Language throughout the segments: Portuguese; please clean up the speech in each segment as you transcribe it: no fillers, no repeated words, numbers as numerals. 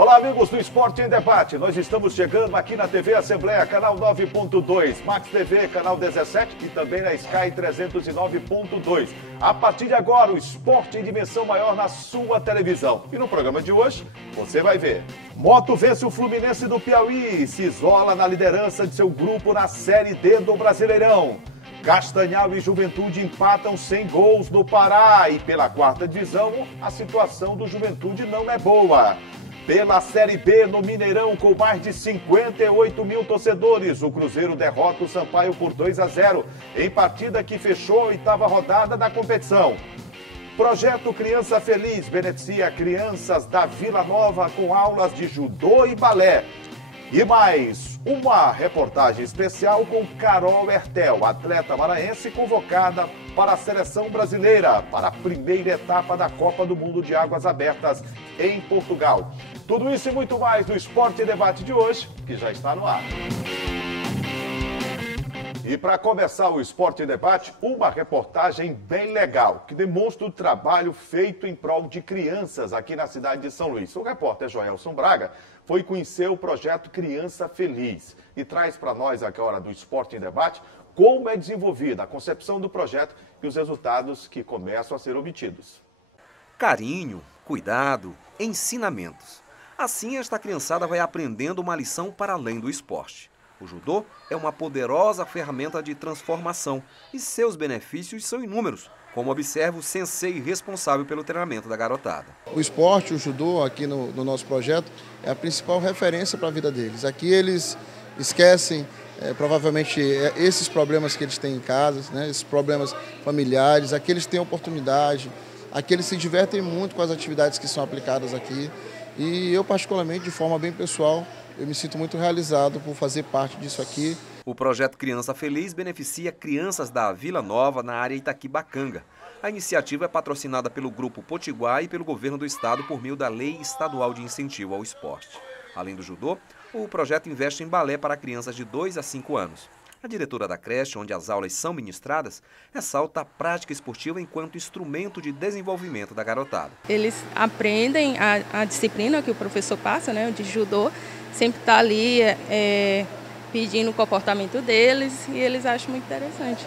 Olá, amigos do Esporte em Debate. Nós estamos chegando aqui na TV Assembleia, canal 9.2, Max TV, canal 17 e também na Sky 309.2. A partir de agora, o esporte em dimensão maior na sua televisão. E no programa de hoje, você vai ver. Moto vence o Fluminense do Piauí, se isola na liderança de seu grupo na Série D do Brasileirão. Castanhal e Juventude empatam sem gols no Pará. E pela quarta divisão, a situação do Juventude não é boa. Pela Série B no Mineirão, com mais de 58 mil torcedores, o Cruzeiro derrota o Sampaio por 2-0, em partida que fechou a 8ª rodada da competição. Projeto Criança Feliz beneficia crianças da Vila Nova com aulas de judô e balé. E mais uma reportagem especial com Carol Hertel, atleta maranhense convocada para a seleção brasileira para a primeira etapa da Copa do Mundo de Águas Abertas em Portugal. Tudo isso e muito mais no Esporte e Debate de hoje, que já está no ar. E para começar o Esporte e Debate, uma reportagem bem legal, que demonstra o trabalho feito em prol de crianças aqui na cidade de São Luís. O repórter Joelson Braga foi conhecer o projeto Criança Feliz e traz para nós, aqui a hora do Esporte em Debate, como é desenvolvida a concepção do projeto e os resultados que começam a ser obtidos. Carinho, cuidado, ensinamentos. Assim, esta criançada vai aprendendo uma lição para além do esporte. O judô é uma poderosa ferramenta de transformação e seus benefícios são inúmeros, como observa o sensei responsável pelo treinamento da garotada. O esporte, o judô, aqui no nosso projeto, é a principal referência para a vida deles. Aqui eles esquecem, provavelmente, esses problemas que eles têm em casa, né, esses problemas familiares. Aqui eles têm oportunidade, aqui eles se divertem muito com as atividades que são aplicadas aqui. E eu, particularmente, de forma bem pessoal, eu me sinto muito realizado por fazer parte disso aqui. O projeto Criança Feliz beneficia crianças da Vila Nova, na área Itaquibacanga. A iniciativa é patrocinada pelo Grupo Potiguar e pelo Governo do Estado por meio da Lei Estadual de Incentivo ao Esporte. Além do judô, o projeto investe em balé para crianças de 2 a 5 anos. A diretora da creche, onde as aulas são ministradas, ressalta a prática esportiva enquanto instrumento de desenvolvimento da garotada. Eles aprendem a disciplina que o professor passa, né, de judô, sempre está ali pedindo o comportamento deles e eles acham muito interessante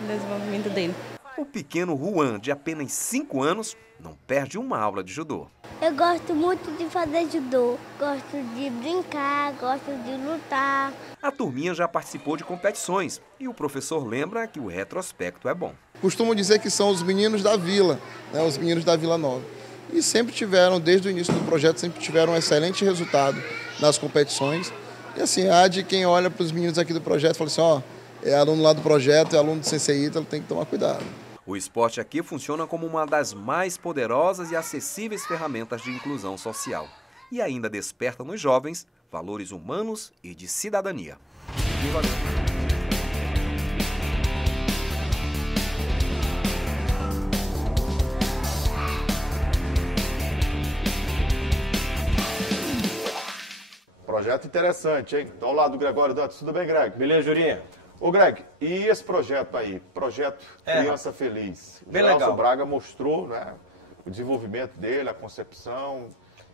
o desenvolvimento dele. O pequeno Juan, de apenas 5 anos, não perde uma aula de judô. Eu gosto muito de fazer judô, gosto de brincar, gosto de lutar. A turminha já participou de competições e o professor lembra que o retrospecto é bom. Costumo dizer que são os meninos da vila, né, os meninos da Vila Nova. E sempre tiveram, desde o início do projeto, sempre tiveram um excelente resultado nas competições. E assim, há de quem olha para os meninos aqui do projeto e fala assim, ó, é aluno lá do projeto, é aluno do Sensei Ítalo, tem que tomar cuidado. O esporte aqui funciona como uma das mais poderosas e acessíveis ferramentas de inclusão social. E ainda desperta nos jovens valores humanos e de cidadania. Viva Deus! Projeto interessante, hein? Então, ao lado do Gregório Dantas. Tudo bem, Greg? Beleza, Jurinha? Ô, Greg, e esse projeto aí? Projeto Criança Feliz. Bem Joelson legal. Braga mostrou, né, o desenvolvimento dele, a concepção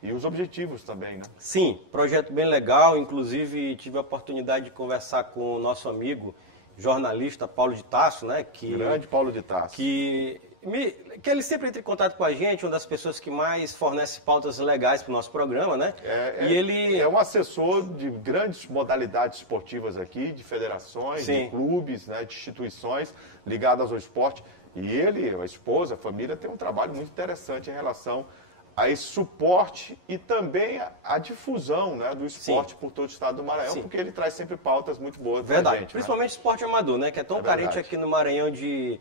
e os objetivos também, né? Sim, projeto bem legal. Inclusive, tive a oportunidade de conversar com o nosso amigo jornalista Paulo de Tasso, né? Grande Paulo de Tasso. Que ele sempre entra em contato com a gente, uma das pessoas que mais fornece pautas legais para o nosso programa, né? Ele é um assessor de grandes modalidades esportivas aqui, de federações, Sim, de clubes, né, de instituições ligadas ao esporte. E ele, a esposa, a família, tem um trabalho muito interessante em relação a esse suporte e também a difusão, né, do esporte, sim, por todo o estado do Maranhão, sim, porque ele traz sempre pautas muito boas para a gente. Principalmente, né, esporte amador, né, que é tão carente aqui no Maranhão de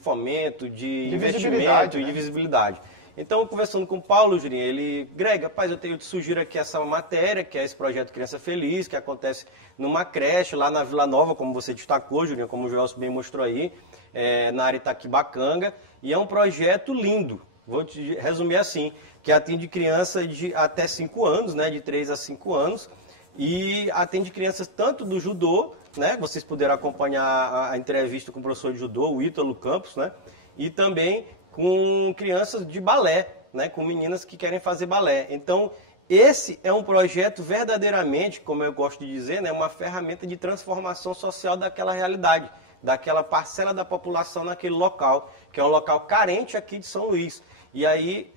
fomento, de investimento e de visibilidade. Então, conversando com o Paulo, Jurinha, Greg, rapaz, eu te sugiro aqui essa matéria, que é esse projeto Criança Feliz, que acontece numa creche lá na Vila Nova, como você destacou, Jurinha, como o Joelson bem mostrou aí, na área Itaquibacanga, e é um projeto lindo. Vou te resumir assim, que atende crianças de até 5 anos, né, de 3 a 5 anos, e atende crianças tanto do judô, né, vocês puderam acompanhar a entrevista com o professor de judô, o Ítalo Campos, né, e também com crianças de balé, né, com meninas que querem fazer balé. Então, esse é um projeto verdadeiramente, como eu gosto de dizer, né, uma ferramenta de transformação social daquela realidade, daquela parcela da população naquele local, que é um local carente aqui de São Luís. E aí,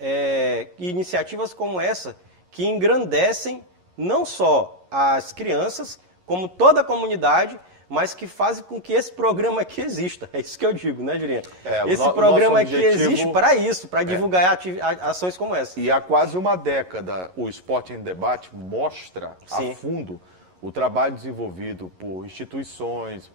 iniciativas como essa, que engrandecem não só as crianças, como toda a comunidade, mas que fazem com que esse programa aqui exista. É isso que eu digo, né, Julinha? Esse programa aqui existe para isso, para divulgar ações como essa. E há quase uma década, o Esporte em Debate mostra a fundo o trabalho desenvolvido por instituições,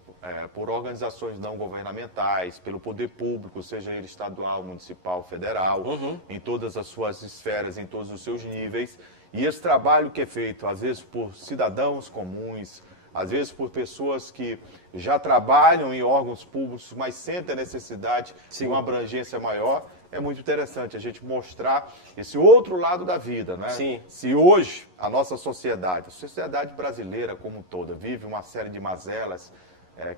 por organizações não governamentais, pelo poder público, seja ele estadual, municipal, federal, em todas as suas esferas, em todos os seus níveis. E esse trabalho que é feito, às vezes, por cidadãos comuns, às vezes por pessoas que já trabalham em órgãos públicos, mas sentem a necessidade de uma abrangência maior, é muito interessante a gente mostrar esse outro lado da vida, né? Sim. Se hoje a nossa sociedade, a sociedade brasileira como um toda, vive uma série de mazelas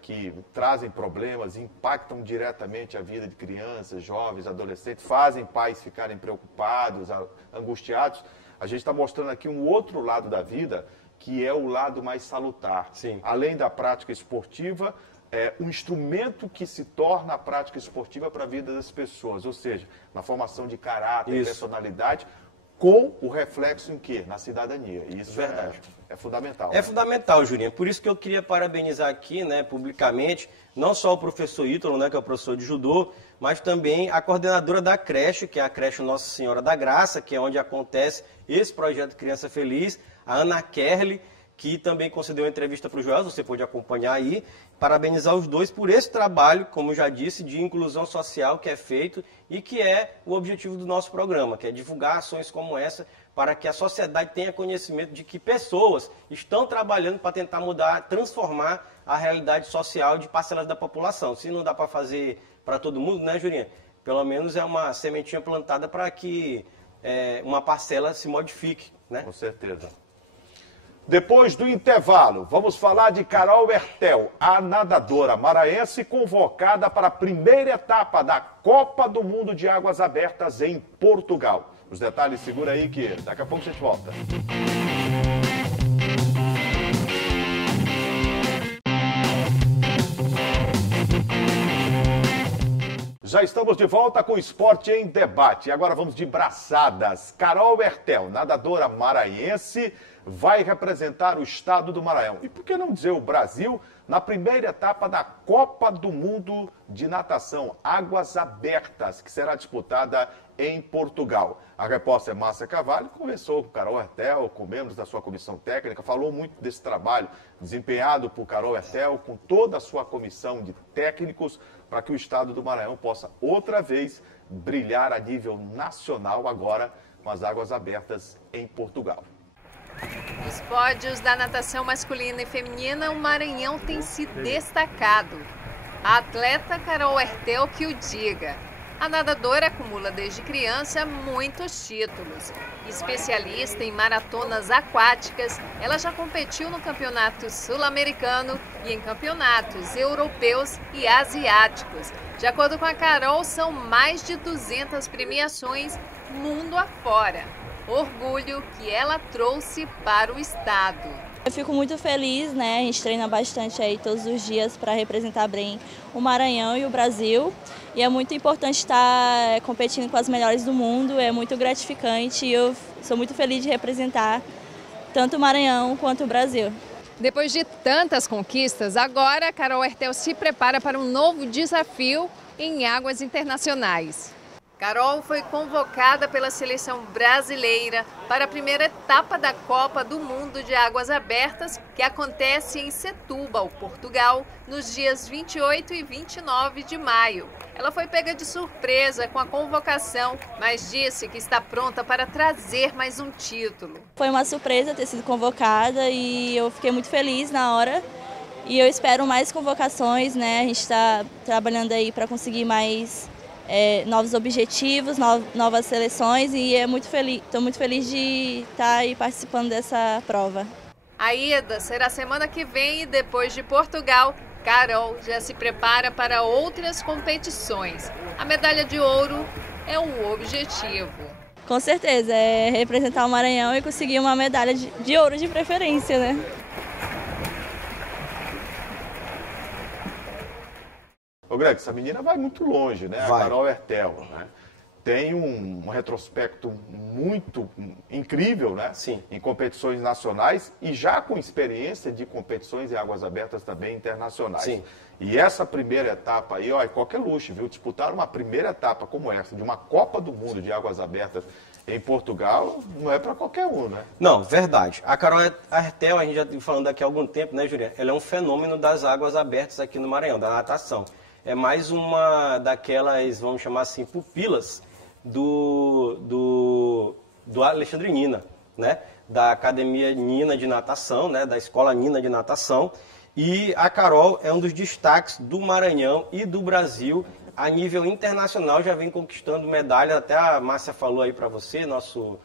que trazem problemas, impactam diretamente a vida de crianças, jovens, adolescentes, fazem pais ficarem preocupados, angustiados, a gente está mostrando aqui um outro lado da vida, que é o lado mais salutar. Sim. Além da prática esportiva, um instrumento que se torna a prática esportiva para a vida das pessoas, ou seja, na formação de caráter, personalidade, com o reflexo em quê? Na cidadania. E isso é fundamental. É fundamental, Julinha. Por isso que eu queria parabenizar aqui, né, publicamente, não só o professor Ítalo, né, que é o professor de judô, mas também a coordenadora da creche, que é a creche Nossa Senhora da Graça, que é onde acontece esse projeto Criança Feliz, a Ana Kerli, que também concedeu uma entrevista para o Joel, você pode acompanhar aí. Parabenizar os dois por esse trabalho, como já disse, de inclusão social que é feito e que é o objetivo do nosso programa, que é divulgar ações como essa para que a sociedade tenha conhecimento de que pessoas estão trabalhando para tentar mudar, transformar a realidade social de parcelas da população. Se não dá para fazer para todo mundo, né, Julinha? Pelo menos é uma sementinha plantada para que uma parcela se modifique, né? Com certeza. Depois do intervalo, vamos falar de Carol Hertel, a nadadora maranhense convocada para a primeira etapa da Copa do Mundo de Águas Abertas em Portugal. Os detalhes segura aí que daqui a pouco a gente volta. Já estamos de volta com o Esporte em Debate. E agora vamos de braçadas. Carol Hertel, nadadora maranhense, vai representar o estado do Maranhão. E por que não dizer o Brasil na primeira etapa da Copa do Mundo de Natação Águas Abertas, que será disputada em Portugal. A repórter Márcia Carvalho conversou com Carol Hertel, com membros da sua comissão técnica, falou muito desse trabalho desempenhado por Carol Hertel, com toda a sua comissão de técnicos, para que o estado do Maranhão possa outra vez brilhar a nível nacional agora com as águas abertas em Portugal. Nos pódios da natação masculina e feminina, o Maranhão tem se destacado. A atleta Carol Hertel que o diga. A nadadora acumula desde criança muitos títulos. Especialista em maratonas aquáticas, ela já competiu no campeonato sul-americano e em campeonatos europeus e asiáticos. De acordo com a Carol, são mais de 200 premiações mundo afora. Orgulho que ela trouxe para o estado. Eu fico muito feliz, né? A gente treina bastante aí todos os dias para representar bem o Maranhão e o Brasil. E é muito importante estar competindo com as melhores do mundo, é muito gratificante e eu sou muito feliz de representar tanto o Maranhão quanto o Brasil. Depois de tantas conquistas, agora a Carol Hertel se prepara para um novo desafio em águas internacionais. Carol foi convocada pela seleção brasileira para a primeira etapa da Copa do Mundo de Águas Abertas, que acontece em Setúbal, Portugal, nos dias 28 e 29 de maio. Ela foi pega de surpresa com a convocação, mas disse que está pronta para trazer mais um título. Foi uma surpresa ter sido convocada e eu fiquei muito feliz na hora. E eu espero mais convocações, né? A gente está trabalhando aí para conseguir mais novos objetivos, novas seleções e estou muito feliz de estar aí participando dessa prova. A ida será semana que vem e depois de Portugal, Carol já se prepara para outras competições. A medalha de ouro é o objetivo. Com certeza, é representar o Maranhão e conseguir uma medalha de ouro de preferência, né? Ô Greg, essa menina vai muito longe, né? Vai. A Carol Hertel, né? Tem um retrospecto muito incrível, né? Sim. Em competições nacionais e já com experiência de competições em águas abertas também internacionais. Sim. E essa primeira etapa aí, ó, é qualquer luxo, viu? Disputar uma primeira etapa como essa, de uma Copa do Mundo de águas abertas em Portugal, não é para qualquer um, né? Não, verdade. A Carol Hertel, a gente já está falando aqui há algum tempo, né, Juliana? Ela é um fenômeno das águas abertas aqui no Maranhão, da natação. É mais uma daquelas, vamos chamar assim, pupilas do Alexandre Nina, né? Da Academia Nina de Natação, né? Da Escola Nina de Natação. E a Carol é um dos destaques do Maranhão e do Brasil a nível internacional, já vem conquistando medalhas, até a Márcia falou aí para você, nosso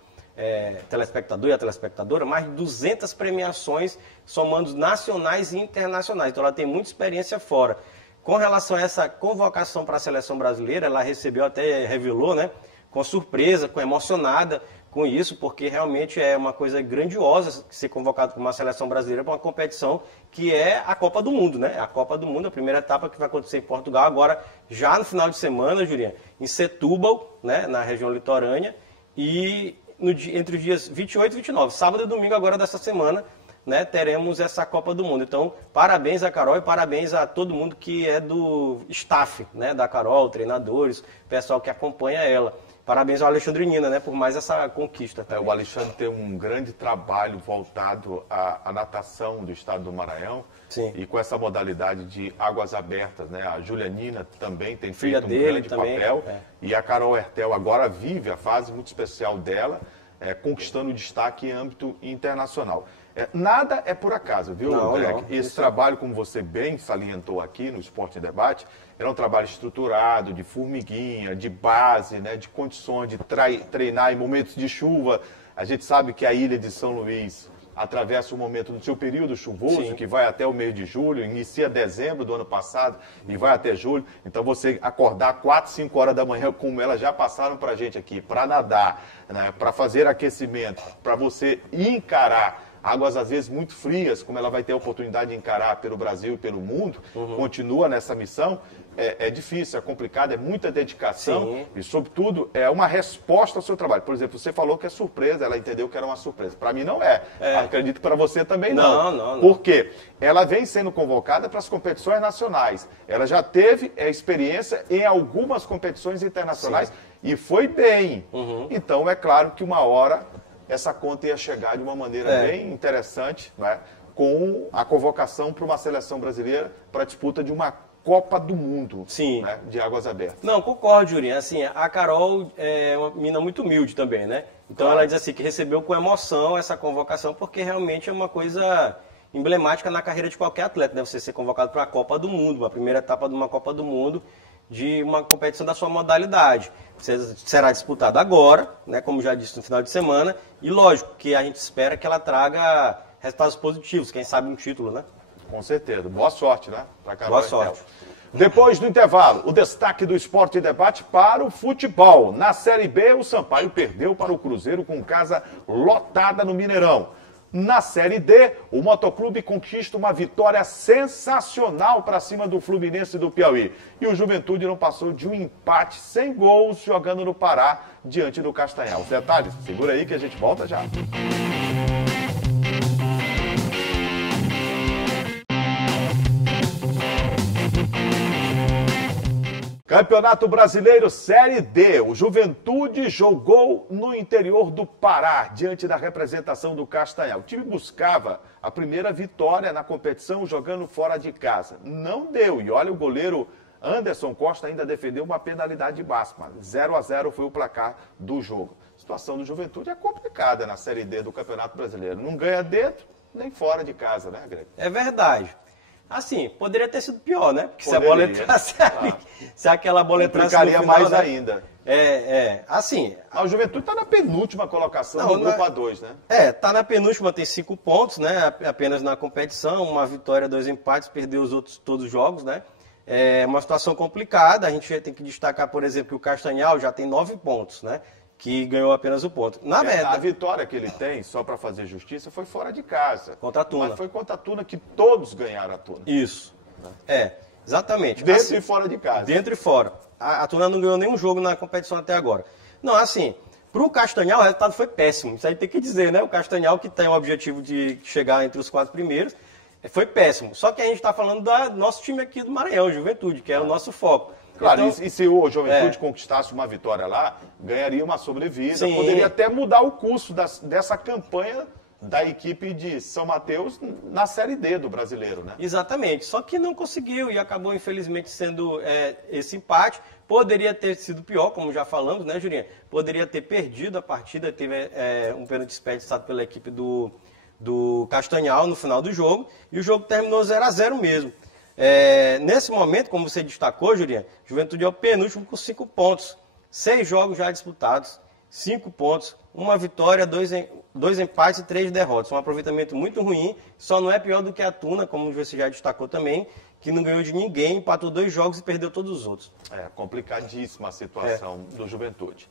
telespectador e a telespectadora, mais de 200 premiações, somando nacionais e internacionais. Então ela tem muita experiência fora. Com relação a essa convocação para a seleção brasileira, ela recebeu, até revelou, né, com surpresa, emocionada com isso, porque realmente é uma coisa grandiosa ser convocado para uma seleção brasileira para uma competição que é a Copa do Mundo, né? A Copa do Mundo, a primeira etapa que vai acontecer em Portugal agora, já no final de semana, Juliana, em Setúbal, né, na região litorânea, e entre os dias 28 e 29, sábado e domingo agora dessa semana, né, teremos essa Copa do Mundo. Então, parabéns a Carol e parabéns a todo mundo que é do staff, né, da Carol, treinadores, pessoal que acompanha ela. Parabéns ao Alexandre Nina, né, por mais essa conquista. O Alexandre tem um grande trabalho voltado à natação do estado do Maranhão. Sim. E com essa modalidade de águas abertas, né? A Julianina também tem Filha feito um dele grande também, papel. E a Carol Hertel agora vive a fase muito especial dela, conquistando destaque em âmbito internacional. Nada é por acaso, viu, Greg? Não. Esse trabalho, como você bem salientou aqui no Esporte em Debate, é um trabalho estruturado, de formiguinha, de base, né, de condições de treinar em momentos de chuva. A gente sabe que a ilha de São Luís atravessa o momento do seu período chuvoso, Sim. que vai até o mês de julho, inicia dezembro do ano passado e vai até julho. Então você acordar 4, 5 horas da manhã, como elas já passaram para a gente aqui, para nadar, né, para fazer aquecimento, para você encarar águas às vezes muito frias, como ela vai ter a oportunidade de encarar pelo Brasil e pelo mundo, continua nessa missão, é difícil, é complicado, é muita dedicação. Sim. E, sobretudo, é uma resposta ao seu trabalho. Por exemplo, você falou que é surpresa, ela entendeu que era uma surpresa. Para mim não é. Acredito que para você também não. Não. Por quê? Ela vem sendo convocada para as competições nacionais. Ela já teve experiência em algumas competições internacionais. Sim. E foi bem. Então, é claro que uma hora essa conta ia chegar de uma maneira bem interessante, né, com a convocação para uma seleção brasileira para a disputa de uma Copa do Mundo. Sim. Né, de águas abertas. Não, concordo, Jurinho. Assim, a Carol é uma menina muito humilde também, né? Então ela diz assim que recebeu com emoção essa convocação, porque realmente é uma coisa emblemática na carreira de qualquer atleta, né? Você ser convocado para a Copa do Mundo, uma primeira etapa de uma Copa do Mundo, de uma competição da sua modalidade. Será disputado agora, né, como já disse, no final de semana, e lógico que a gente espera que ela traga resultados positivos, quem sabe um título, né? Com certeza. Boa sorte, né? Pra Carol Boa Hertel. sorte. Depois do intervalo, o destaque do Esporte em Debate para o futebol. Na Série B, o Sampaio perdeu para o Cruzeiro com casa lotada no Mineirão. Na Série D, o Motoclube conquista uma vitória sensacional para cima do Fluminense do Piauí. E o Juventude não passou de um empate sem gols jogando no Pará diante do Castanhal. Os detalhes, segura aí que a gente volta já. Campeonato Brasileiro Série D. O Juventude jogou no interior do Pará, diante da representação do Castanhal. O time buscava a primeira vitória na competição jogando fora de casa. Não deu. E olha, o goleiro Anderson Costa ainda defendeu uma penalidade máxima. 0-0 foi o placar do jogo. A situação do Juventude é complicada na Série D do Campeonato Brasileiro. Não ganha dentro nem fora de casa, né, Greg? É verdade. Assim, poderia ter sido pior, né? Porque se a bola entrasse ali, se aquela bola entrasse no final, mais né? ainda. Assim... O Juventude está na penúltima colocação do grupo A2, né? Está na penúltima, tem 5 pontos, né? Apenas na competição, uma vitória, 2 empates, perdeu os outros todos os jogos, né? É uma situação complicada, a gente tem que destacar, por exemplo, que o Castanhal já tem 9 pontos, né? que ganhou apenas o ponto. Na verdade, a vitória que ele tem, só para fazer justiça, foi fora de casa. Contra a Tuna. Mas foi contra a Tuna que todos ganharam a Tuna. Isso. Exatamente. Dentro assim, e fora de casa. Dentro e fora. A Tuna não ganhou nenhum jogo na competição até agora. Não, assim, para o Castanhal o resultado foi péssimo. Isso aí tem que dizer, né? O Castanhal, que tem o objetivo de chegar entre os 4 primeiros, foi péssimo. Só que a gente está falando do nosso time aqui do Maranhão, Juventude, que é o nosso foco. Claro, então, e se o Juventude conquistasse uma vitória lá, ganharia uma sobrevida, sim, poderia até mudar o curso dessa campanha da equipe de São Mateus na Série D do Brasileiro, né? Exatamente, só que não conseguiu e acabou infelizmente sendo esse empate. Poderia ter sido pior, como já falamos, né, Jurinha? Poderia ter perdido a partida, teve um pênalti desperdiçado pela equipe do Castanhal no final do jogo, e o jogo terminou 0-0 mesmo. Nesse momento, como você destacou, Jurinha, Juventude é o penúltimo com 5 pontos. 6 jogos já disputados, 5 pontos, 1 vitória, 2 empates e 3 derrotas. Um aproveitamento muito ruim, só não é pior do que a Tuna, como você já destacou também, que não ganhou de ninguém, empatou 2 jogos e perdeu todos os outros. Complicadíssima a situação do Juventude.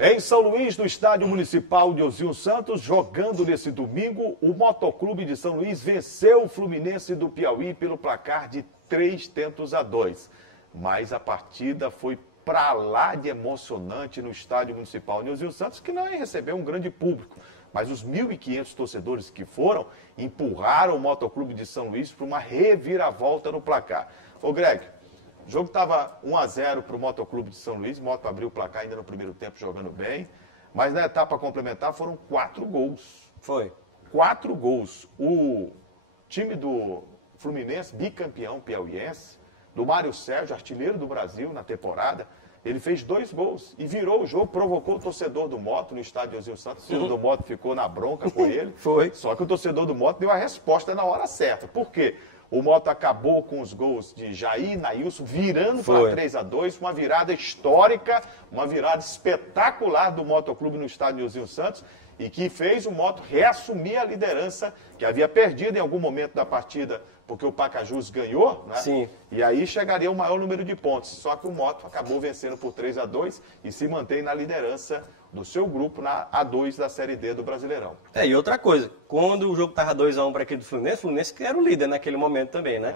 Em São Luís, no estádio municipal de Osílio Santos, jogando nesse domingo, o Motoclube de São Luís venceu o Fluminense do Piauí pelo placar de 3-2. Mas a partida foi para lá de emocionante no estádio municipal de Osílio Santos, que não recebeu um grande público. Mas os 1.500 torcedores que foram empurraram o Motoclube de São Luís para uma reviravolta no placar. Ô Greg, o jogo estava 1-0 para o Motoclube de São Luís, o Moto abriu o placar ainda no primeiro tempo jogando bem, mas na etapa complementar foram 4 gols. Foi. 4 gols. O time do Fluminense, bicampeão piauiense, do Mário Sérgio, artilheiro do Brasil na temporada, ele fez 2 gols e virou o jogo, provocou o torcedor do Moto no estádio de Osílio Santos. O torcedor do Moto ficou na bronca com ele. Foi. Só que o torcedor do Moto deu a resposta na hora certa. Por quê? O Moto acabou com os gols de Jair e Nailson, virando para 3-2, uma virada histórica, uma virada espetacular do Motoclube no estádio de Osílio Santos, e que fez o Moto reassumir a liderança, que havia perdido em algum momento da partida, porque o Pacajus ganhou, né? Sim. E aí chegaria o maior número de pontos. Só que o Moto acabou vencendo por 3-2 e se mantém na liderança do seu grupo na A2 da Série D do Brasileirão. E outra coisa, quando o jogo estava 2-1 para aquele do Fluminense, o Fluminense que era o líder naquele momento também, né?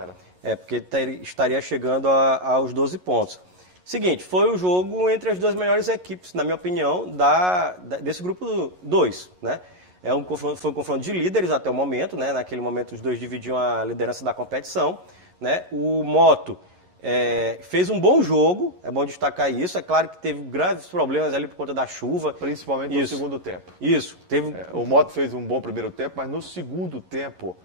Porque estaria chegando aos 12 pontos. Seguinte, foi o jogo entre as 2 melhores equipes, na minha opinião, desse grupo 2, né? Foi um confronto de líderes até o momento, né? Naquele momento os 2 dividiam a liderança da competição, né? O Moto fez um bom jogo, é bom destacar isso. É claro que teve graves problemas ali por conta da chuva. Principalmente no segundo tempo. Isso. O Moto fez um bom primeiro tempo, mas no segundo tempo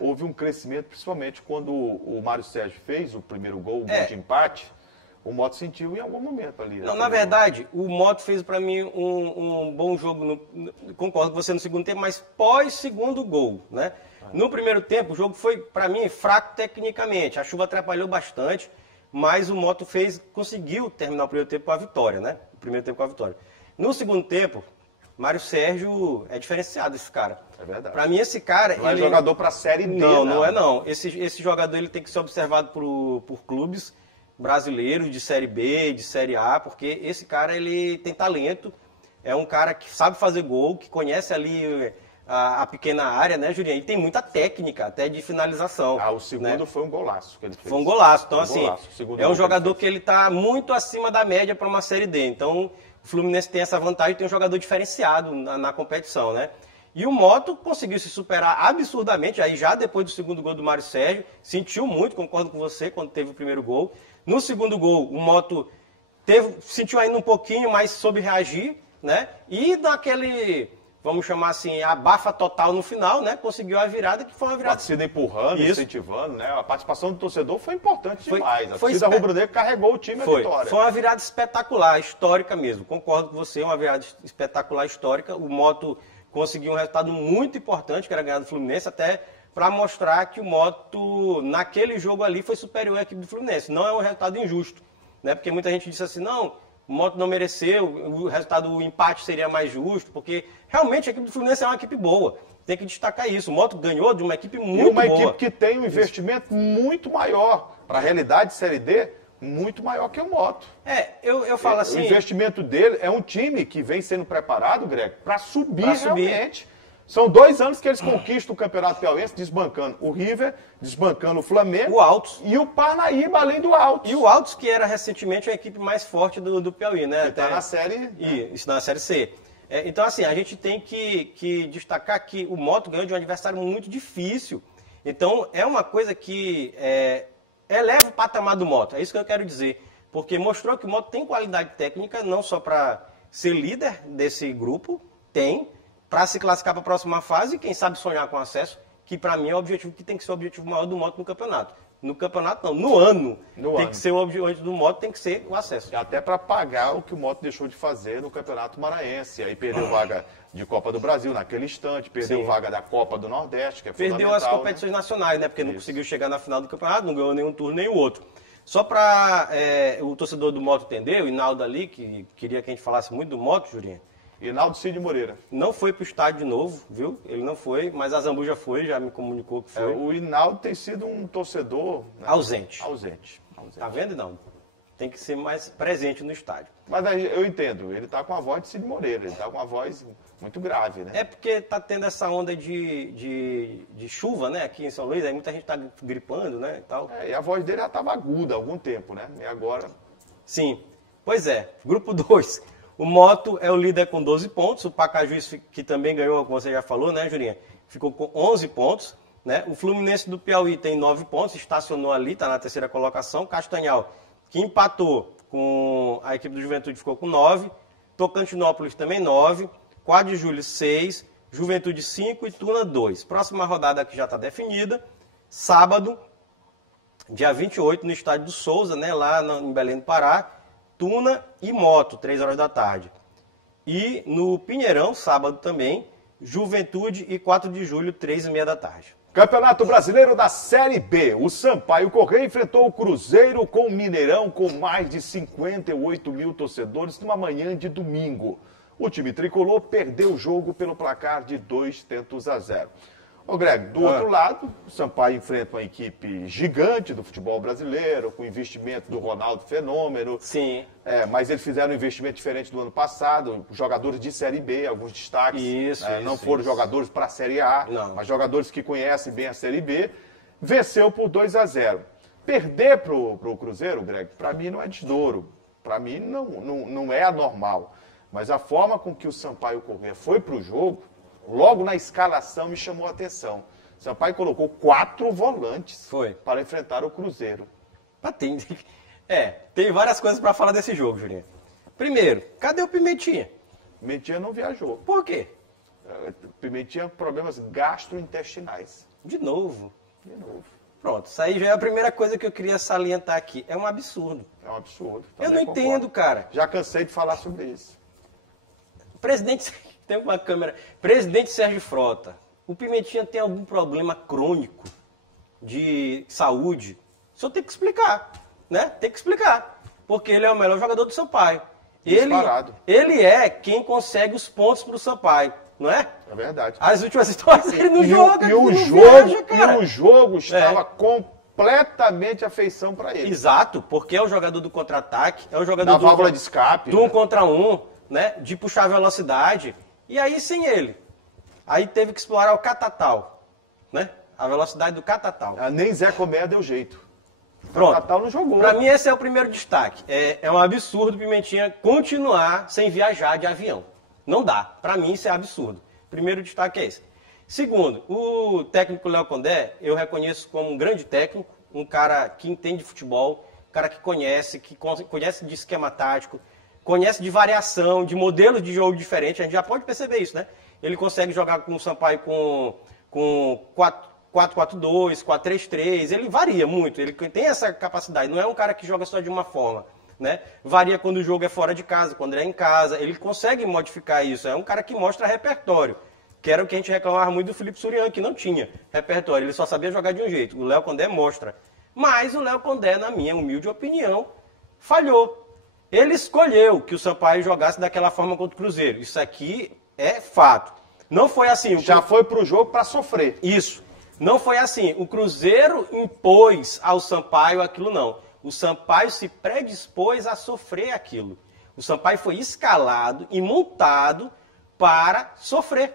houve um crescimento, principalmente quando o Mário Sérgio fez o primeiro gol, o gol de empate. O Moto sentiu em algum momento ali. Não, na verdade, o Moto fez para mim um bom jogo, concordo com você no segundo tempo, mas pós-segundo gol, né? No primeiro tempo, o jogo foi, para mim, fraco tecnicamente. A chuva atrapalhou bastante, mas o Moto conseguiu terminar o primeiro tempo com a vitória, né? O primeiro tempo com a vitória. No segundo tempo, Mário Sérgio é diferenciado, esse cara. É verdade. Para mim, esse cara... Não é jogador para a Série D, não é não. Esse jogador ele tem que ser observado por clubes brasileiros de Série B, de Série A, porque esse cara ele tem talento, é um cara que sabe fazer gol, que conhece ali a pequena área, né, Jurinha? E tem muita técnica, até de finalização. O segundo foi um golaço que ele fez. Foi um golaço. Então, é um jogador que ele está muito acima da média para uma Série D. Então, o Fluminense tem essa vantagem, tem um jogador diferenciado na competição, né? E o Moto conseguiu se superar absurdamente, aí já depois do segundo gol do Mário Sérgio, sentiu muito, concordo com você, quando teve o primeiro gol. No segundo gol, o Moto sentiu ainda um pouquinho, mas soube reagir, né? E daquele, vamos chamar assim, abafa total no final, né? Conseguiu a virada, que foi uma virada... A torcida empurrando, incentivando, né? A participação do torcedor foi importante demais. A torcida rubro-negra carregou o time à vitória. Foi uma virada espetacular, histórica mesmo. Concordo com você, uma virada espetacular, histórica. O Moto conseguiu um resultado muito importante, que era ganhar do Fluminense, até para mostrar que o Moto, naquele jogo ali, foi superior à equipe do Fluminense. Não é um resultado injusto, né? Porque muita gente disse assim, não, o Moto não mereceu, o resultado, o empate seria mais justo, porque realmente a equipe do Fluminense é uma equipe boa. Tem que destacar isso. O Moto ganhou de uma equipe muito boa. E uma equipe que tem um investimento muito maior para a realidade de Série D, muito maior que o Moto. Eu falo assim... O investimento dele é um time que vem sendo preparado, Greg, para subir realmente. São 2 anos que eles conquistam o Campeonato Piauiense, desbancando o River, desbancando o Flamengo. O Altos. E o Parnaíba, além do Altos. E o Altos, que era recentemente a equipe mais forte do Piauí, né? Que está na Série... Isso, na Série C. Então, assim, a gente tem que destacar que o Moto ganhou de um adversário muito difícil. Então, é uma coisa que eleva o patamar do Moto. É isso que eu quero dizer. Porque mostrou que o Moto tem qualidade técnica, não só para ser líder desse grupo, para se classificar para a próxima fase e, quem sabe, sonhar com acesso, que para mim é o objetivo que tem que ser o objetivo maior do Moto no campeonato. No campeonato não, no ano. Que ser o objetivo do Moto, tem que ser o acesso. Até para pagar o que o Moto deixou de fazer no Campeonato Maranhense. Aí perdeu vaga de Copa do Brasil naquele instante, perdeu vaga da Copa do Nordeste, que é perdeu as competições nacionais, né? Porque não conseguiu chegar na final do campeonato, não ganhou nenhum turno nem o outro. Só para o torcedor do Moto entender, o Hinaldo ali, que queria que a gente falasse muito do Moto, Jurinha. Hinaldo Cid Moreira. Não foi para o estádio de novo, viu? Ele não foi, mas a Zambuja foi, já me comunicou que foi. O Hinaldo tem sido um torcedor... Né? Ausente. Tá vendo, não? Tem que ser mais presente no estádio. Mas eu entendo, ele tá com a voz de Cid Moreira, ele tá com uma voz muito grave, né? É porque tá tendo essa onda de chuva, né, aqui em São Luís, aí muita gente tá gripando, né, e tal. E a voz dele já estava aguda há algum tempo, né? E agora... Sim. Pois é, grupo 2. O Moto é o líder com 12 pontos, o Pacajus, que também ganhou, como você já falou, né, Jurinha? Ficou com 11 pontos, né? O Fluminense do Piauí tem 9 pontos, estacionou ali, tá na 3ª colocação. Castanhal, que empatou com a equipe do Juventude, ficou com 9. Tocantinópolis também 9. 4 de julho, 6. Juventude 5 e Tuna 2. Próxima rodada que já está definida. Sábado, dia 28, no estádio do Souza, né, lá em Belém do Pará. Tuna e Moto, 3 horas da tarde. E no Pinheirão, sábado também, Juventude e 4 de julho, 3h30 da tarde. Campeonato Brasileiro da Série B. O Sampaio Corrêa enfrentou o Cruzeiro com o Mineirão com mais de 58 mil torcedores numa manhã de domingo. O time tricolor perdeu o jogo pelo placar de 2-0. Ô Greg, do outro lado, o Sampaio enfrenta uma equipe gigante do futebol brasileiro, com investimento do Ronaldo Fenômeno. Sim. Mas eles fizeram um investimento diferente do ano passado, jogadores de Série B, alguns destaques. Não foram jogadores para a Série A, mas jogadores que conhecem bem a Série B. Venceu por 2-0. Perder para o Cruzeiro, Greg, para mim não é desdouro. Para mim não é anormal. Mas a forma com que o Sampaio Corrêa foi para o jogo, logo na escalação me chamou a atenção. O Sampaio colocou 4 volantes para enfrentar o Cruzeiro. Tem várias coisas para falar desse jogo, Julinho. Primeiro, cadê o Pimentinha? Pimentinha não viajou. Por quê? Pimentinha problemas gastrointestinais. De novo. Pronto, isso aí já é a primeira coisa que eu queria salientar aqui. É um absurdo. É um absurdo. Eu não entendo, cara. Já cansei de falar sobre isso. Presidente, tem uma câmera. Presidente Sérgio Frota, o Pimentinha tem algum problema crônico de saúde? O senhor tem que explicar, né? Tem que explicar. Porque ele é o melhor jogador do Sampaio. Ele é quem consegue os pontos para o Sampaio, não é? É verdade. As últimas histórias ele não joga. E o jogo estava completamente a feição para ele. Exato, porque é o jogador do contra-ataque, é o jogador da válvula de escape, do 1 contra 1. Né, de puxar a velocidade, e aí sem ele. Aí teve que explorar o catatal, né? A velocidade do catatal. Nem Zé Comé deu jeito. Pronto. O catatal não jogou. Pra mim esse é o primeiro destaque. É um absurdo o Pimentinha continuar sem viajar de avião. Não dá. Pra mim isso é absurdo. Primeiro destaque é esse. Segundo, o técnico Léo Condé, eu reconheço como um grande técnico, um cara que entende futebol, um cara que conhece de esquema tático, conhece de variação, de modelos de jogo diferentes, a gente já pode perceber isso, né? Ele consegue jogar com o Sampaio com 4-4-2, 4-3-3, ele varia muito, ele tem essa capacidade, não é um cara que joga só de uma forma, né? Varia quando o jogo é fora de casa, quando é em casa, ele consegue modificar isso, é um cara que mostra repertório, que era o que a gente reclamava muito do Felipe Surian, que não tinha repertório, ele só sabia jogar de um jeito, o Léo Condé mostra. Mas o Léo Condé, na minha humilde opinião, falhou. Ele escolheu que o Sampaio jogasse daquela forma contra o Cruzeiro. Isso aqui é fato. Não foi assim. Já foi para o jogo para sofrer. Isso. Não foi assim. O Cruzeiro impôs ao Sampaio aquilo, não. O Sampaio se predispôs a sofrer aquilo. O Sampaio foi escalado e montado para sofrer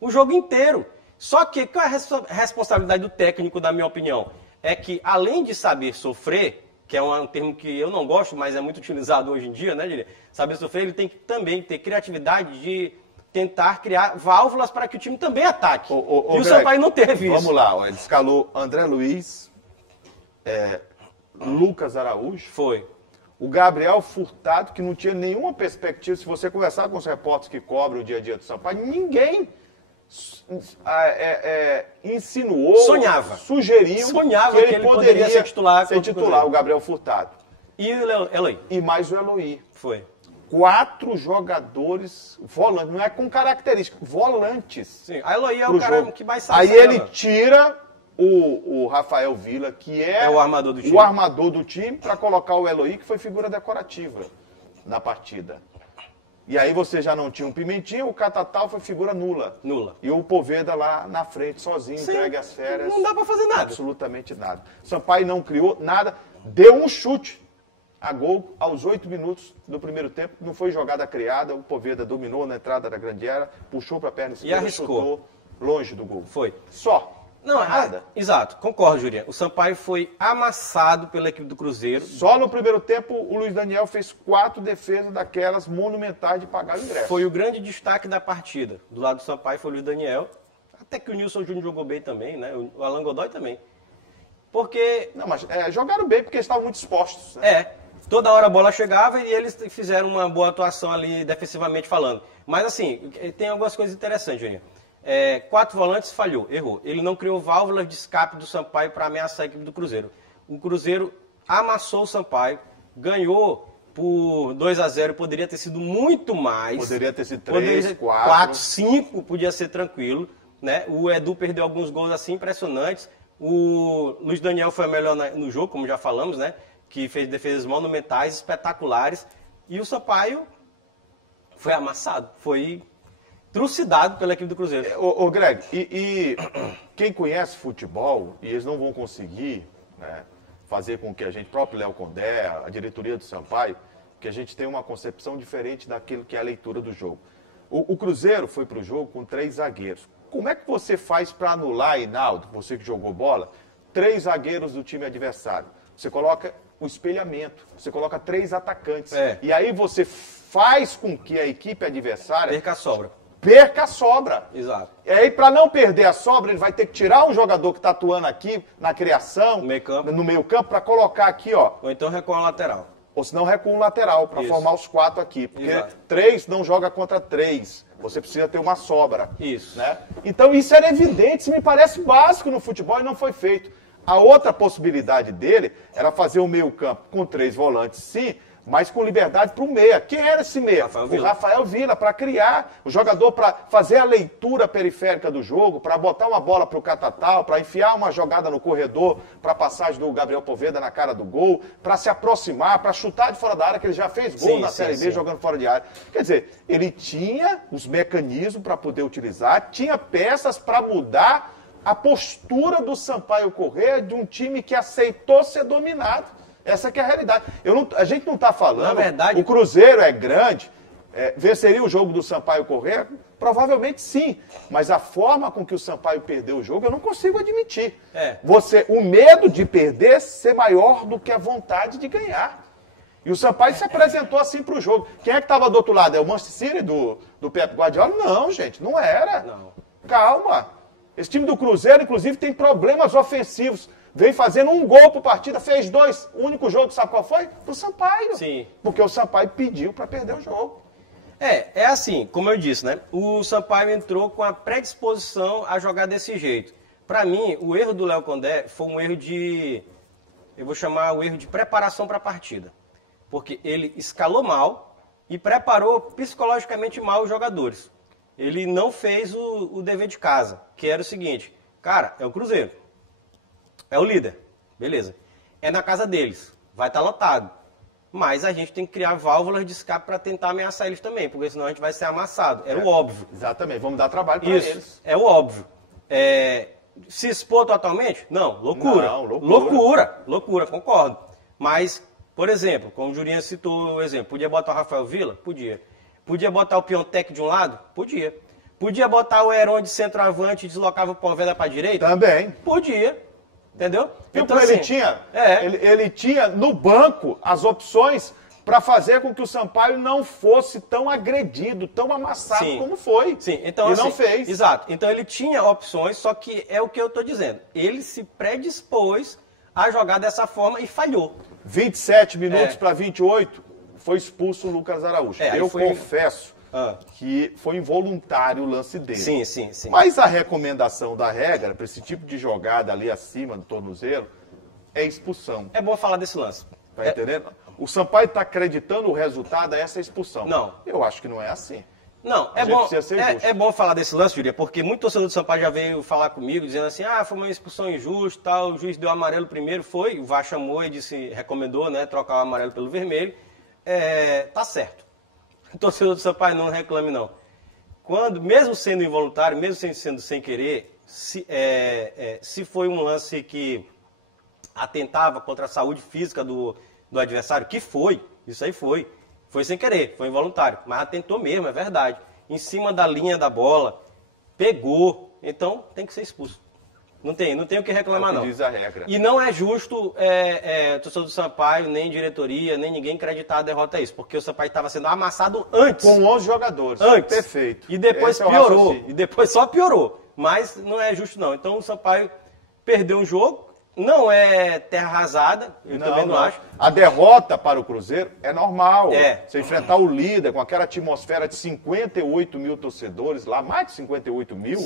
o jogo inteiro. Só que qual é a responsabilidade do técnico, na minha opinião? É que, além de saber sofrer, que é um termo que eu não gosto, mas é muito utilizado hoje em dia, né, Diria? Saber sofrer, ele tem que também ter criatividade de tentar criar válvulas para que o time também ataque. E o Greg, Sampaio não teve isso. Vamos lá, ó, ele escalou André Luiz, Lucas Araújo. Foi. O Gabriel Furtado, que não tinha nenhuma perspectiva. Se você conversar com os repórteres que cobrem o dia a dia do Sampaio, ninguém insinuou, sugeriu que ele poderia ser titular, o Gabriel Furtado. E o Eloy. E mais o Eloy. Foi. 4 jogadores volantes, não é com características, volantes. Sim, a Eloy é o cara que mais sabe. Aí ele tira o Rafael Villa, que é o armador do time, para colocar o Eloy, que foi figura decorativa na partida. E aí você já não tinha um Pimentinha, o Catatal foi figura nula. E o Poveda lá na frente, sozinho, entregue as férias. Não dá para fazer nada. Absolutamente nada. Sampaio não criou nada, deu um chute a gol aos 8 minutos do primeiro tempo. Não foi jogada criada, o Poveda dominou na entrada da grande área, puxou para a perna esquerda e chutou longe do gol. Foi. Só. Não, nada. Exato, concordo, Jurinha. O Sampaio foi amassado pela equipe do Cruzeiro. Só no primeiro tempo o Luiz Daniel fez 4 defesas daquelas monumentais de pagar o ingresso. Foi o grande destaque da partida. Do lado do Sampaio foi o Luiz Daniel. Até que o Nilson Júnior jogou bem também, né? O Alan Godoy também. Porque... Não, mas jogaram bem porque eles estavam muito expostos. Né? Toda hora a bola chegava e eles fizeram uma boa atuação ali, defensivamente falando. Mas assim, tem algumas coisas interessantes, Jurinha. 4 volantes, falhou, errou. Ele não criou válvulas de escape do Sampaio para ameaçar a equipe do Cruzeiro. O Cruzeiro amassou o Sampaio, ganhou por 2-0, poderia ter sido muito mais. Poderia ter sido 3, 4, 5, podia ser tranquilo. Né? O Edu perdeu alguns gols assim impressionantes. O Luiz Daniel foi o melhor no jogo, como já falamos, né? Que fez defesas monumentais, espetaculares. E o Sampaio foi amassado, foi trucidado pela equipe do Cruzeiro. Ô Greg, e quem conhece futebol, e eles não vão conseguir, né, fazer com que a gente, próprio Léo Condé, a diretoria do Sampaio, que a gente tenha uma concepção diferente daquilo que é a leitura do jogo. O Cruzeiro foi para o jogo com 3 zagueiros. Como é que você faz para anular, Hinaldo, você que jogou bola, 3 zagueiros do time adversário? Você coloca o espelhamento, você coloca 3 atacantes. E aí você faz com que a equipe adversária... Perca a sobra. Exato. E aí, para não perder a sobra, ele vai ter que tirar um jogador que está atuando aqui na criação, no meio campo, para colocar aqui, ó. Ou então recua um lateral. Ou senão recua um lateral, para formar os 4 aqui. Porque 3 não joga contra 3. Você precisa ter uma sobra. Isso. Né? Então, isso era evidente, isso me parece básico no futebol e não foi feito. A outra possibilidade dele era fazer o meio campo com 3 volantes, sim, mas com liberdade para o meia. Quem era esse meia? O Rafael Villa, para criar o jogador, para fazer a leitura periférica do jogo, para botar uma bola para o Catatal, para enfiar uma jogada no corredor, para a passagem do Gabriel Poveda na cara do gol, para se aproximar, para chutar de fora da área, que ele já fez gol na Série B jogando fora de área. Quer dizer, ele tinha os mecanismos para poder utilizar, tinha peças para mudar a postura do Sampaio Corrêa de um time que aceitou ser dominado. Essa que é a realidade. A gente não está falando... Na verdade... O Cruzeiro é grande, venceria o jogo do Sampaio Corrêa? Provavelmente sim. Mas a forma com que o Sampaio perdeu o jogo, eu não consigo admitir. O medo de perder ser maior do que a vontade de ganhar. E o Sampaio se apresentou assim para o jogo. Quem é que estava do outro lado? É o Manchester City do Pep Guardiola? Não, gente, não era. Não. Calma. Esse time do Cruzeiro, inclusive, tem problemas ofensivos. Vem fazendo um gol por partida, fez 2. O único jogo, sabe qual foi? Pro Sampaio. Sim. Porque o Sampaio pediu para perder o jogo. É assim, como eu disse, né? O Sampaio entrou com a predisposição a jogar desse jeito. Para mim, o erro do Léo Condé foi um erro eu vou chamar o erro de preparação para a partida. Porque ele escalou mal e preparou psicologicamente mal os jogadores. Ele não fez o dever de casa, que era o seguinte: cara, é o Cruzeiro. É o líder, beleza. É na casa deles, vai estar lotado. Mas a gente tem que criar válvulas de escape para tentar ameaçar eles também, porque senão a gente vai ser amassado. Era o óbvio. Exatamente, vamos dar trabalho para eles. É o óbvio. Se expor totalmente? Não, loucura. Não, loucura, concordo. Mas, por exemplo, como o Jurinha citou o exemplo, podia botar o Rafael Villa? Podia. Podia botar o Piontek de um lado? Podia. Podia botar o Heron de centroavante e deslocava o Poveda para a direita? Também. Podia. Entendeu? Então, ele tinha no banco as opções para fazer com que o Sampaio não fosse tão agredido, tão amassado como foi. Sim, então, e assim, não fez. Exato. Então ele tinha opções, só que é o que eu estou dizendo. Ele se predispôs a jogar dessa forma e falhou. 27 minutos para 28, foi expulso o Lucas Araújo. Eu confesso que foi involuntário o lance dele. Sim. Mas a recomendação da regra, para esse tipo de jogada ali acima do tornozelo, é expulsão. É bom falar desse lance. Tá entendendo? O Sampaio está acreditando o resultado a essa expulsão. Não. Eu acho que não é assim. Não, é bom falar desse lance, Juria, porque muito torcedor do Sampaio já veio falar comigo, dizendo assim, foi uma expulsão injusta, tal, o juiz deu amarelo primeiro, o VAR chamou e recomendou, né, trocar o amarelo pelo vermelho. Tá certo. O torcedor do Sampaio não reclame, não. Mesmo sendo involuntário, mesmo sendo sem querer, se foi um lance que atentava contra a saúde física do adversário, que isso aí foi sem querer, foi involuntário, mas atentou mesmo, é verdade. Em cima da linha da bola, pegou, então tem que ser expulso. Não tem o que reclamar, não. Diz a regra. E não é justo torcedor do Sampaio, nem diretoria, nem ninguém acreditar a derrota a isso, porque o Sampaio estava sendo amassado antes. Com 11 jogadores. Antes. Perfeito. E depois piorou. E depois só piorou. Mas não é justo, não. Então o Sampaio perdeu um jogo. Não é terra arrasada, eu também não acho. A derrota para o Cruzeiro é normal. Você enfrentar o líder com aquela atmosfera de 58 mil torcedores lá, mais de 58 mil,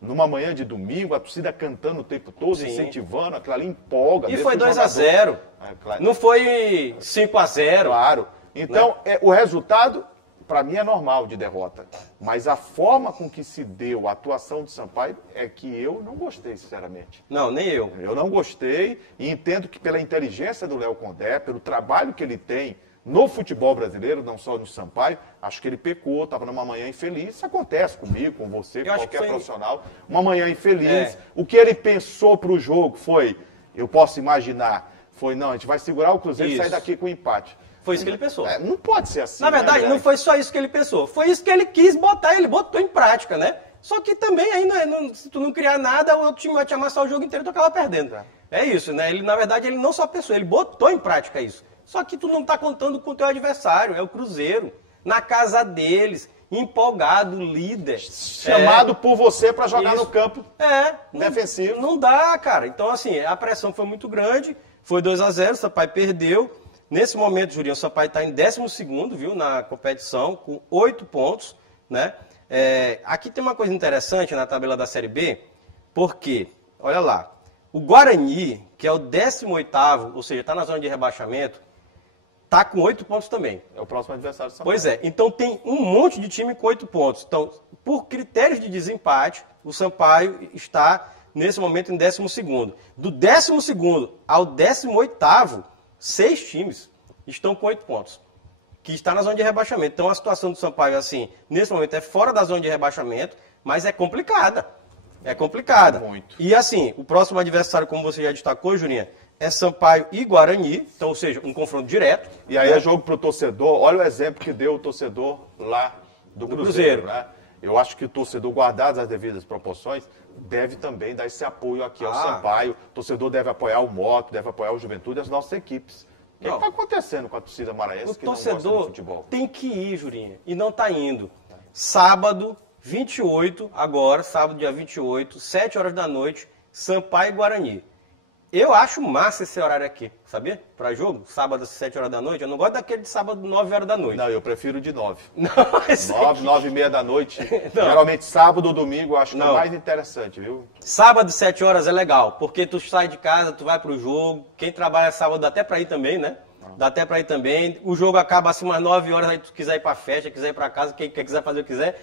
numa manhã de domingo, a torcida cantando o tempo todo, incentivando, aquilo ali empolga. E foi 2-0. Não foi 5-0. Claro. Então, o resultado, para mim, é normal de derrota. Mas a forma com que se deu a atuação do Sampaio é que eu não gostei, sinceramente. Não, nem eu. Eu não gostei e entendo que pela inteligência do Léo Condé, pelo trabalho que ele tem no futebol brasileiro, não só no Sampaio, acho que ele pecou, estava numa manhã infeliz. Isso acontece comigo, com você, com qualquer profissional. Uma manhã infeliz. O que ele pensou para o jogo foi, eu posso imaginar, não, a gente vai segurar o Cruzeiro e sair daqui com empate. Foi isso que ele pensou. Não pode ser assim. Na verdade, não foi só isso que ele pensou. Foi isso que ele quis botar, ele botou em prática, né? Só que também, se tu não criar nada, o outro time vai te amassar o jogo inteiro e tu acaba perdendo. É isso, né? Na verdade, ele não só pensou, ele botou em prática isso. Só que tu não tá contando com o teu adversário, é o Cruzeiro. Na casa deles, empolgado, líder. Chamado por você para jogar no campo defensivo. Não dá, cara. Então, assim, a pressão foi muito grande, foi 2-0, o Sampaio perdeu. Nesse momento, Jurinho, o Sampaio está em 12º, viu, na competição, com 8 pontos, né? Aqui tem uma coisa interessante na tabela da Série B, porque, olha lá, o Guarani, que é o 18º, ou seja, está na zona de rebaixamento, está com 8 pontos também. É o próximo adversário do Sampaio. Pois é, então tem um monte de time com 8 pontos. Então, por critérios de desempate, o Sampaio está, nesse momento, em 12º. Do 12º ao 18º, 6 times estão com 8 pontos, que está na zona de rebaixamento. Então a situação do Sampaio, assim, nesse momento é fora da zona de rebaixamento, mas é complicada. É complicada. Muito. E assim, o próximo adversário, como você já destacou, Jurinha, é Sampaio e Guarani, então, ou seja, um confronto direto. E aí é jogo para o torcedor. Olha o exemplo que deu o torcedor lá do Cruzeiro. Né? Eu acho que o torcedor, guardadas as devidas proporções, deve também dar esse apoio aqui ao Sampaio. O torcedor deve apoiar o Moto, deve apoiar o Juventude e as nossas equipes. O que está acontecendo com a torcida maranhense que não gosta do futebol? Tem que ir, Jurinha, e não está indo. Sábado, 28, agora, sábado, dia 28, 7 horas da noite, Sampaio e Guarani. Eu acho massa esse horário aqui, sabia? Para jogo, sábado às 7 horas da noite. Eu não gosto daquele de sábado 9 horas da noite. Não, eu prefiro de 9. Não, 9 e meia da noite. Geralmente sábado ou domingo eu acho que é mais interessante, viu? Sábado 7 horas é legal, porque tu sai de casa, tu vai pro jogo. Quem trabalha sábado dá até para ir também, né? Dá até para ir também. O jogo acaba assim umas 9 horas, aí tu quiser ir pra festa, quiser ir pra casa, quem quiser fazer o que quiser.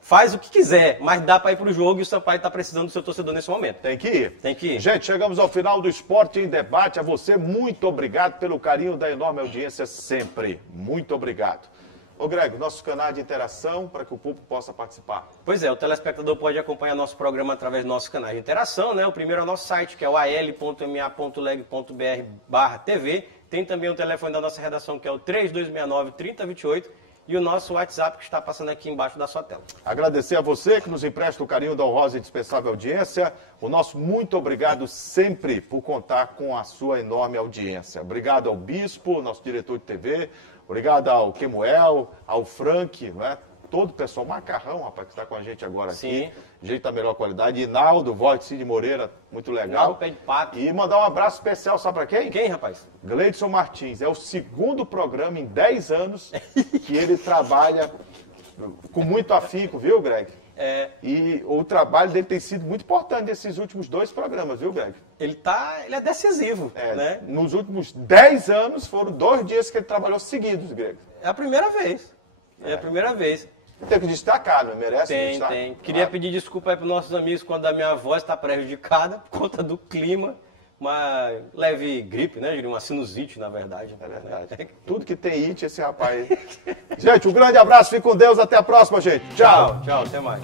Faz o que quiser, mas dá para ir para o jogo e o Sampaio está precisando do seu torcedor nesse momento. Tem que ir. Tem que ir. Gente, chegamos ao final do Esporte em Debate. A você, muito obrigado pelo carinho da enorme audiência sempre. Muito obrigado. Ô Greg, nossos canais de interação para que o público possa participar. Pois é, o telespectador pode acompanhar nosso programa através do nosso canal de interação, né? O primeiro é o nosso site, que é o al.ma.leg.br/TV. Tem também o telefone da nossa redação, que é o 3269-3028. E o nosso WhatsApp, que está passando aqui embaixo da sua tela. Agradecer a você que nos empresta o carinho da honrosa e dispensável audiência. O nosso muito obrigado sempre por contar com a sua enorme audiência. Obrigado ao Bispo, nosso diretor de TV. Obrigado ao Kemuel, ao Frank, né? Todo o pessoal, Macarrão, rapaz, que está com a gente agora aqui. Jeito da melhor qualidade. Inaldo, voz de Cid Moreira, muito legal. Pé de pato. E mandar um abraço especial, sabe para quem? Quem, rapaz? Gleidson Martins. É o segundo programa em 10 anos que ele trabalha com muito afinco, viu, Greg? E o trabalho dele tem sido muito importante nesses últimos 2 programas, viu, Greg? Ele é decisivo, né? Nos últimos 10 anos, foram 2 dias que ele trabalhou seguidos, Greg. É a primeira vez. É a primeira vez. Tem que destacar, não merece destacar? Tem. Queria pedir desculpa aí para os nossos amigos quando a minha voz está prejudicada por conta do clima. Uma leve gripe, né, Júlio? Uma sinusite, na verdade. É verdade. Tudo que tem it, esse rapaz. Gente, um grande abraço, fique com Deus, até a próxima, gente. Tchau. Tchau, até mais.